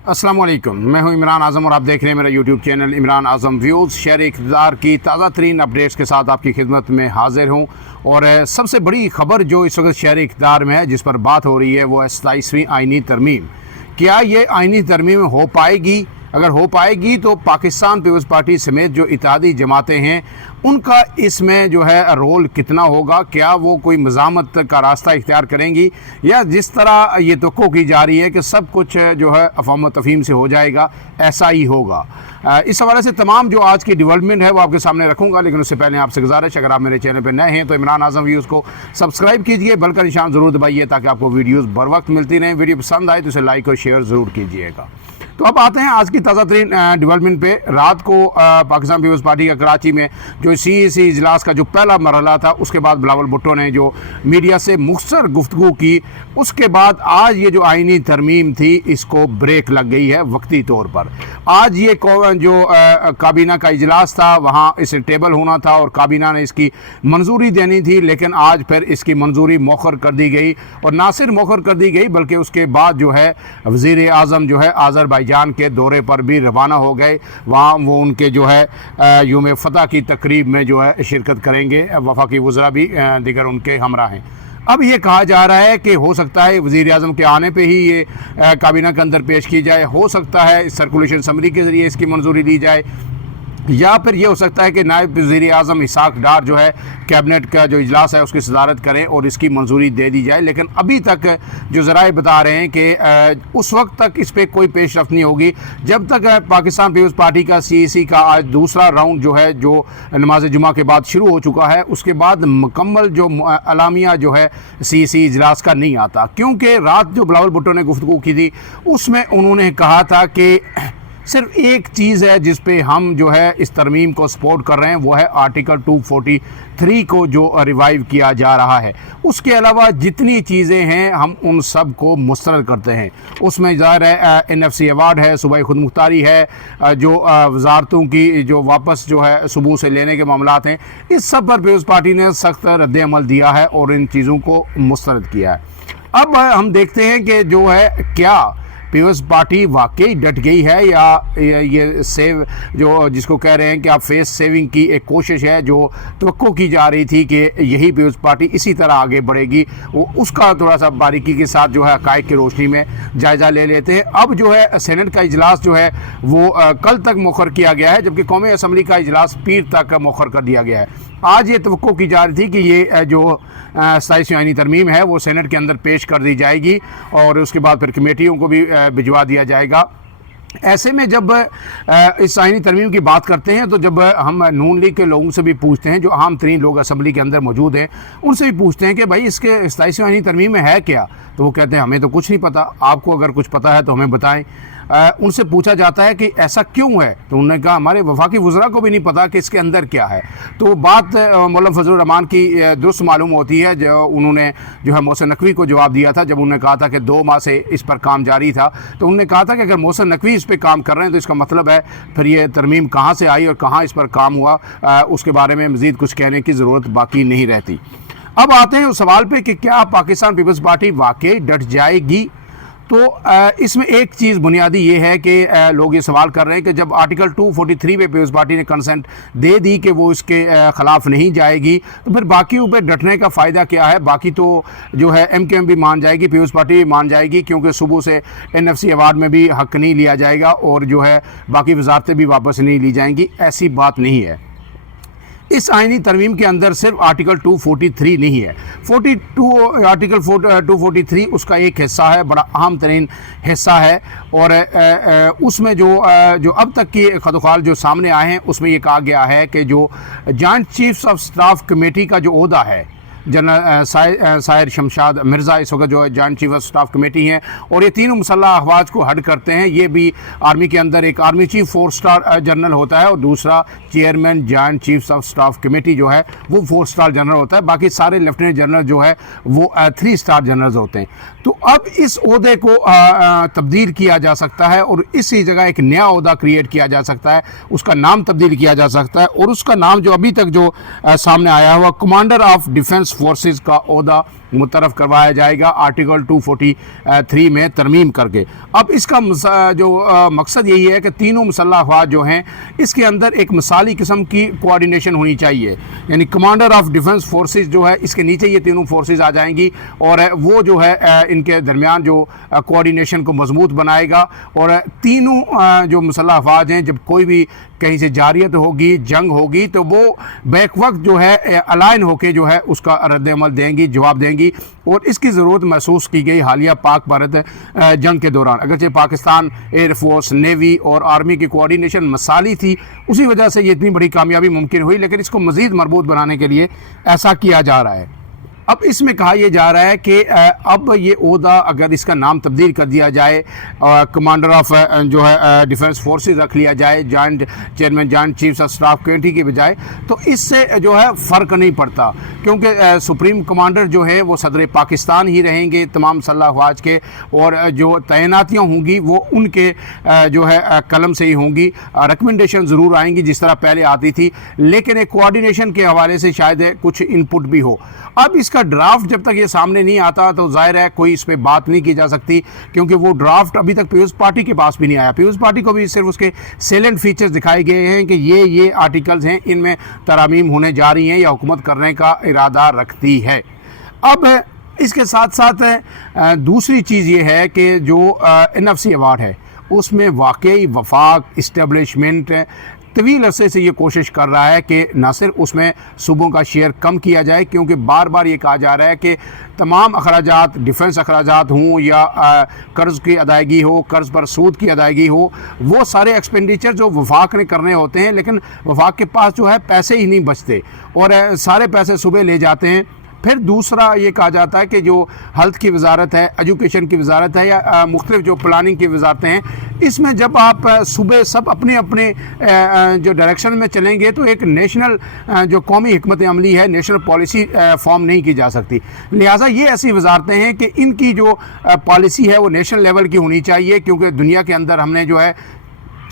अस्सलाम वालेकुम, मैं हूं इमरान आज़म और आप देख रहे हैं मेरा यूट्यूब चैनल इमरान आज़म व्यूज़। शहर इक़्तिदार की ताज़ा तरीन अपडेट्स के साथ आपकी खिदमत में हाजिर हूं। और सबसे बड़ी ख़बर जो इस वक्त शहर इक़्तिदार में है, जिस पर बात हो रही है, वो है 27वीं आइनी तरमीम। क्या ये आइनी तरमीम हो पाएगी? अगर हो पाएगी तो पाकिस्तान पीपल्स पार्टी समेत जो इत्तेहादी जमातें हैं उनका इसमें जो है रोल कितना होगा? क्या वो कोई मज़ामत का रास्ता इख्तियार करेंगी, या जिस तरह ये तवक्को की जा रही है कि सब कुछ जो है अफ़वाम तफ़हीम से हो जाएगा, ऐसा ही होगा? इस हवाले से तमाम जो आज की डेवलपमेंट है वो आपके सामने रखूँगा, लेकिन उससे पहले आपसे गुजारिश, अगर आप मेरे चैनल पर नए हैं तो इमरान आज़म व्यूज़ को सब्सक्राइब कीजिए, बेल का निशान ज़रूर दबाइए ताकि आपको वीडियोज़ बर वक्त मिलती रहें। वीडियो पसंद आए तो इसे लाइक और शेयर ज़रूर कीजिएगा। तो अब आते हैं आज की ताज़ा तरीन डेवलपमेंट पे। रात को पाकिस्तान पीपल्स पार्टी का कराची में जो CEC इजलास का जो पहला मरहला था, उसके बाद बिलावल भुट्टो ने जो मीडिया से मुख्तसर गुफ्तगू की, उसके बाद आज ये जो आइनी तरमीम थी इसको ब्रेक लग गई है वक्ती तौर पर। आज ये जो काबीना का इजलास था वहाँ इसे टेबल होना था और काबीना ने इसकी मंजूरी देनी थी, लेकिन आज फिर इसकी मंजूरी मौखर कर दी गई। और ना सिर्फ मौखर कर दी गई बल्कि उसके बाद जो है वज़ीर आज़म जो है आज़रबाईजान के दौरे पर भी रवाना हो गए। वहाँ वो उनके जो है यूम फ़तह की तकरीब में जो है शिरकत करेंगे। वफाकी वज़रा भी दिगर उनके हमरा हैं। अब ये कहा जा रहा है कि हो सकता है वज़ीर आज़म के आने पे ही ये काबीना के अंदर पेश की जाए, हो सकता है सर्कुलेशन समरी के ज़रिए इसकी मंजूरी ली जाए, या फिर ये हो सकता है कि नायब वज़ीर आज़म इसाक डार जो है कैबिनेट का जो इजलास है उसकी सदारत करें और इसकी मंजूरी दे दी जाए। लेकिन अभी तक जो ज़राए बता रहे हैं कि उस वक्त तक इस पर कोई पेशरफ्त नहीं होगी जब तक पाकिस्तान पीपल्स पार्टी का CEC का आज दूसरा राउंड जो है, जो नमाज जुमा के बाद शुरू हो चुका है, उसके बाद मुकम्मल जो अलामिया जो है CEC इजलास का नहीं आता। क्योंकि रात जो बिलावल भुट्टो ने गुफ्तगू की थी उसमें उन्होंने कहा था कि सिर्फ एक चीज़ है जिस पे हम जो है इस तरमीम को सपोर्ट कर रहे हैं, वो है आर्टिकल 243 को जो रिवाइव किया जा रहा है। उसके अलावा जितनी चीज़ें हैं हम उन सब को मुस्तरद करते हैं। उसमें ज़ाहिर है NFC अवार्ड है, सूबाई खुद मुख्तारी है, जो वजारतों की जो वापस जो है सुबह से लेने के मामलात हैं, इस सब पर पीपल्स पार्टी ने सख्त रद्द-ए-अमल दिया है और इन चीज़ों को मुस्तरद किया है। अब हम देखते हैं कि जो है क्या पीपल्स पार्टी वाकई डट गई है, या ये सेव जो जिसको कह रहे हैं कि आप फेस सेविंग की एक कोशिश है, जो तवक्को की जा रही थी कि यही पीपल्स पार्टी इसी तरह आगे बढ़ेगी, वो उसका थोड़ा सा बारीकी के साथ जो है हक़ाइक़ की रोशनी में जायज़ा ले लेते हैं। अब जो है सेनेट का इजलास जो है वो कल तक मौखर किया गया है, जबकि कौमी असम्बली का इजलास पीर तक मौखर कर दिया गया है। आज ये तवक्को की जा रही थी कि ये जो 27वीं आइनी तरमीम है वो सेनेट के अंदर पेश कर दी जाएगी और उसके बाद फिर कमेटियों को भी भिजवा दिया जाएगा। ऐसे में जब इस आइनी तरमीम की बात करते हैं तो जब हम नून लीग के लोगों से भी पूछते हैं, जो आम तरीन लोग असम्बली के अंदर मौजूद हैं, उनसे भी पूछते हैं कि भाई इसके 27वीं आइनी तरमीम में है क्या, तो वो कहते हैं हमें तो कुछ नहीं पता, आपको अगर कुछ पता है तो हमें बताएं। उनसे पूछा जाता है कि ऐसा क्यों है, तो उन्होंने कहा हमारे वफाकी वज़रा को भी नहीं पता कि इसके अंदर क्या है। तो बात मौलाना फजलुर रहमान की दुरुस्त मालूम होती है, जो उन्होंने जो है मोहसिन नकवी को जवाब दिया था जब उन्होंने कहा था कि 2 माह से इस पर काम जारी था। तो उन्होंने कहा था कि अगर मोहसिन नकवी इस पर काम कर रहे हैं तो इसका मतलब है फिर ये तरमीम कहाँ से आई और कहाँ इस पर काम हुआ, उसके बारे में मज़ीद कुछ कहने की ज़रूरत बाकी नहीं रहती। अब आते हैं उस सवाल पे कि क्या पाकिस्तान पीपल्स पार्टी वाकई डट जाएगी। तो इसमें एक चीज़ बुनियादी ये है कि लोग ये सवाल कर रहे हैं कि जब आर्टिकल 243 पे पीपल्स पार्टी ने कंसेंट दे दी कि वो इसके ख़िलाफ़ नहीं जाएगी, तो फिर बाकियों पे डटने का फ़ायदा क्या है? बाकी तो जो है MKM भी मान जाएगी, पीपल्स पार्टी भी मान जाएगी, क्योंकि सुबह से NFC अवार्ड में भी हक़ नहीं लिया जाएगा और जो है बाकी वजारतें भी वापस नहीं ली जाएंगी। ऐसी बात नहीं है। इस आइनी तरमीम के अंदर सिर्फ आर्टिकल 243 नहीं है, 42 आर्टिकल 243 उसका एक हिस्सा है, बड़ा अहम तरीन हिस्सा है। और उसमें जो अब तक की खतोखाल जो सामने आए हैं उसमें ये कहा गया है कि जो joint chiefs of staff committee का जो ओहदा है, जनरल साहिर शमशाद मिर्ज़ा इस वक्त जो joint chief of staff committee हैं, और ये तीनों मुसल्लह अफवाज को हेड करते हैं। ये भी आर्मी के अंदर एक आर्मी चीफ 4 स्टार जनरल होता है और दूसरा chairman joint chiefs of staff committee जो है वो 4 स्टार जनरल होता है। बाकी सारे लेफ्टिनेंट जनरल जो है वो 3 स्टार जनरल होते हैं। तो अब इस ओहदे को तब्दील किया जा सकता है और इसी जगह एक नया ओहदा क्रिएट किया जा सकता है, उसका नाम तब्दील किया जा सकता है, और उसका नाम जो अभी तक जो सामने आया हुआ कमांडर ऑफ डिफेंस फोर्सेस का ओहदा मुतरफ़ करवाया जाएगा आर्टिकल 243 में तरमीम करके। अब इसका जो मकसद यही है कि तीनों मुसल्लह अफ़वाज जो हैं इसके अंदर एक मिसाली किस्म की कोऑर्डिनेशन होनी चाहिए, यानी कमांडर ऑफ डिफेंस फोर्सेस जो है इसके नीचे ये तीनों फोर्सेस आ जाएंगी और वो जो है इनके दरमियान जो कोऑर्डिनेशन को मजबूत बनाएगा। और तीनों जो मुसल्लह अफ़वाज हैं, जब कोई भी कहीं से जारियत होगी, जंग होगी, तो वो बैक वक्त जो है अलाइन होकर जो है उसका रद्द-ए-अमल देंगी, जवाब देंगी। और इसकी ज़रूरत महसूस की गई हालिया पाक भारत जंग के दौरान। अगरचे पाकिस्तान एयरफोर्स, नेवी और आर्मी की कोऑर्डिनेशन मिसाली थी, उसी वजह से ये इतनी बड़ी कामयाबी मुमकिन हुई, लेकिन इसको मज़ीद मजबूत बनाने के लिए ऐसा किया जा रहा है। अब इसमें कहा यह जा रहा है कि अब ये ओहदा अगर इसका नाम तब्दील कर दिया जाए, कमांडर ऑफ जो है डिफेंस फोर्सेस रख लिया जाए, joint chairman joint chiefs of staff committee की बजाय, तो इससे जो है फ़र्क नहीं पड़ता, क्योंकि सुप्रीम कमांडर जो है वो सदर पाकिस्तान ही रहेंगे तमाम मुसल्लह अफ़वाज के, और जो तैनातियाँ होंगी वो उनके जो है कलम से ही होंगी। रिकमेंडेशन ज़रूर आएंगी जिस तरह पहले आती थी, लेकिन एक कोऑर्डिनेशन के हवाले से शायद कुछ इनपुट भी हो। अब इसका ड्राफ्ट जब तक ये सामने नहीं आता तो जाहिर है कोई इस पर बात नहीं की जा सकती, क्योंकि वो ड्राफ्ट अभी तक पीपल्स पार्टी के पास भी नहीं आया। पीपल्स पार्टी को भी सिर्फ उसके सेलेंट फीचर्स दिखाए गए हैं कि ये आर्टिकल्स हैं, इनमें तरमीम होने जा रही हैं या हुकूमत करने का इरादा रखती है। अब इसके साथ साथ दूसरी चीज़ ये है कि जो NFC अवार्ड है उसमें वाकई वफाक इस्टेब्लिशमेंट तवील अरसे से ये कोशिश कर रहा है कि ना सिर्फ उसमें सूबों का शेयर कम किया जाए, क्योंकि बार बार ये कहा जा रहा है कि तमाम अखराजात, डिफेंस अखराजात हों या कर्ज़ की अदायगी हो, कर्ज़ पर सूद की अदायगी हो, वो सारे एक्सपेंडिचर जो वफाक ने करने होते हैं, लेकिन वफाक के पास जो है पैसे ही नहीं बचते और सारे पैसे सुबह ले जाते हैं। फिर दूसरा ये कहा जाता है कि जो हेल्थ की वजारत है, एजुकेशन की वजारत है या मुख्तलिफ जो प्लानिंग की वजारतें हैं, इसमें जब आप सुबह सब अपने अपने जो डायरेक्शन में चलेंगे तो एक नेशनल जो कौमी हिकमत अमली है, नेशनल पॉलिसी फॉर्म नहीं की जा सकती। लिहाजा ये ऐसी वजारतें हैं कि इनकी जो पॉलिसी है वो नेशनल लेवल की होनी चाहिए, क्योंकि दुनिया के अंदर हमने जो है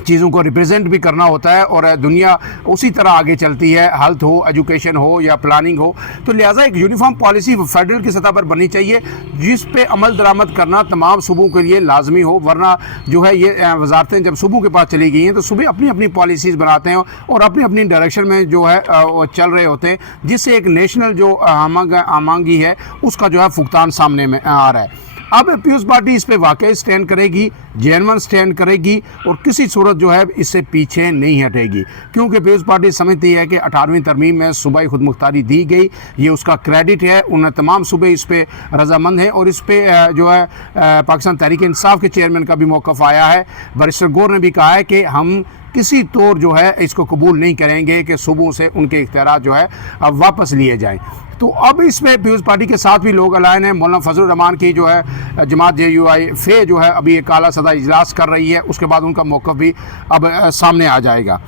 चीज़ों को रिप्रेजेंट भी करना होता है और दुनिया उसी तरह आगे चलती है, हेल्थ हो, एजुकेशन हो या प्लानिंग हो। तो लिहाजा एक यूनिफॉर्म पॉलिसी फेडरल की सतह पर बननी चाहिए जिस पे अमल दरामद करना तमाम सूबों के लिए लाजमी हो, वरना जो है ये वजारतें जब सूबों के पास चली गई हैं तो सूबे अपनी अपनी पॉलिसीज़ बनाते हैं और अपनी अपनी डायरेक्शन में जो है वो चल रहे होते हैं, जिससे एक नेशनल जो आमांगी है उसका जो है फुकतान सामने में आ रहा है। अब पीपल्स पार्टी इस पे वाकई स्टैंड करेगी, जेन्युइन स्टैंड करेगी और किसी सूरत जो है इससे पीछे नहीं हटेगी, क्योंकि पीपल्स पार्टी समझती है कि 18वीं तरमीम में सूबाई खुद मुख्तारी दी गई, ये उसका क्रेडिट है, उन तमाम सूबे इस पर रजामंद हैं और इस पर जो है पाकिस्तान तहरीक इंसाफ के चेयरमैन का भी मौक़िफ़ आया है। बैरिस्टर गौर ने भी कहा है कि हम किसी तौर जो है इसको कबूल नहीं करेंगे कि सूबों से उनके इख्तियारात जो है अब वापस लिए जाएँ। तो अब इसमें पीपल्स पार्टी के साथ भी लोग अलायन हैं। मौलाना फजल रहमान की जो है जमात JUI जो है अभी एक आला सदा इजलास कर रही है, उसके बाद उनका मौक़िफ़ भी अब सामने आ जाएगा।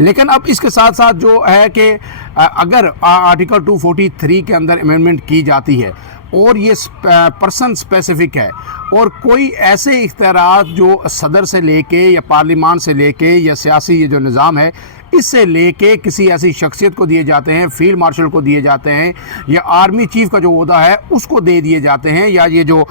लेकिन अब इसके साथ साथ जो है कि अगर आर्टिकल 243 के अंदर अमेंडमेंट की जाती है और ये पर्सन स्पेसिफिक है और कोई ऐसे इख्तियारात जो सदर से लेके या पार्लिमान से लेके या सियासी ये जो निज़ाम है इससे लेके किसी ऐसी शख्सियत को दिए जाते हैं, फील्ड मार्शल को दिए जाते हैं या आर्मी चीफ का जो ओहदा है उसको दे दिए जाते हैं, या ये जो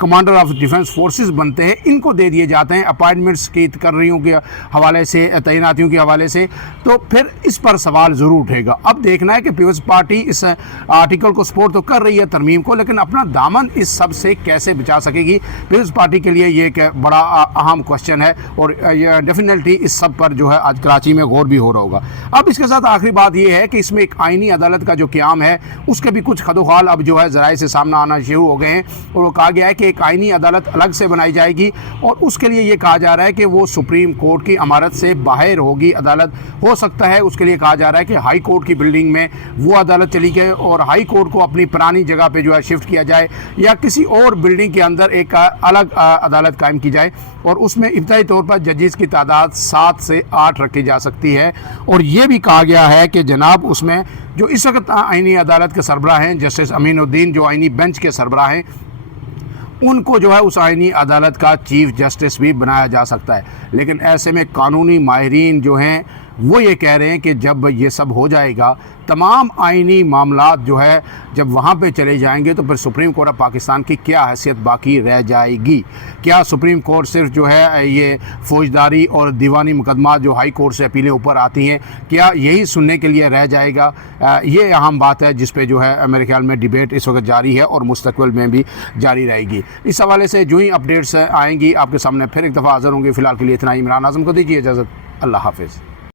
कमांडर ऑफ डिफेंस फोर्सेस बनते हैं इनको दे दिए जाते हैं अपॉइंटमेंट्स की तकर्रियों के हवाले से, तैनातियों के हवाले से, तो फिर इस पर सवाल ज़रूर उठेगा। अब देखना है कि पीपल्स पार्टी इस आर्टिकल को सपोर्ट तो कर रही है तरमीम को, लेकिन अपना दामन इस सब से कैसे बचा सकेगी, पीपल्स पार्टी के लिए ये एक बड़ा अहम क्वेश्चन है और डेफिनेटली इस सब पर जो है आज कराची में गौर भी हो रहा होगा। अब इसके साथ आखिरी बात यह है कि इसमें एक आईनी अदालत का जो क़याम है उसके भी कुछ खदोखाल अब जो है ज़राए से सामने आना शुरू हो गए हैं और वो कहा गया है कि एक आईनी अदालत अलग से बनाई जाएगी और उसके लिए ये कहा जा रहा है कि वो सुप्रीम कोर्ट की इमारत से बाहर होगी अदालत। हो सकता है उसके लिए कहा जा रहा है कि हाई कोर्ट की बिल्डिंग में वो अदालत चली गई और हाई कोर्ट को अपनी पुरानी जगह पर जो है शिफ्ट किया जाए या किसी और बिल्डिंग के अंदर एक अलग अदालत कायम की जाए और उसमें इब्तदाई तौर पर जजेस की तादाद 7 से 8 रखी जा सकती है। और ये भी कहा गया है कि जनाब उसमें जो इस वक्त आईनी अदालत के सरबराह हैं जस्टिस अमीनुद्दीन, जो आईनी बेंच के सरबराह हैं, उनको जो है उस आईनी अदालत का चीफ जस्टिस भी बनाया जा सकता है। लेकिन ऐसे में कानूनी माहिरीन जो हैं वो ये कह रहे हैं कि जब ये सब हो जाएगा, तमाम आइनी मामलात जो है जब वहाँ पे चले जाएंगे, तो फिर सुप्रीम कोर्ट ऑफ पाकिस्तान की क्या हैसियत बाकी रह जाएगी? क्या सुप्रीम कोर्ट सिर्फ जो है ये फौजदारी और दीवानी मुकदमा जो हाई कोर्ट से अपीलें ऊपर आती हैं, क्या यही सुनने के लिए रह जाएगा? ये अहम बात है जिस पे जो है मेरे ख्याल में डिबेट इस वक्त जारी है और मुस्तकबिल में भी जारी रहेगी। इस हवाले से जो ही अपडेट्स आएंगी आपके सामने फिर एक दफ़ा हाज़िर होंगे। फ़िलहाल के लिए इतना ही। इमरान आज़म को दीजिए इजाज़त। अल्लाह हाफ़िज़।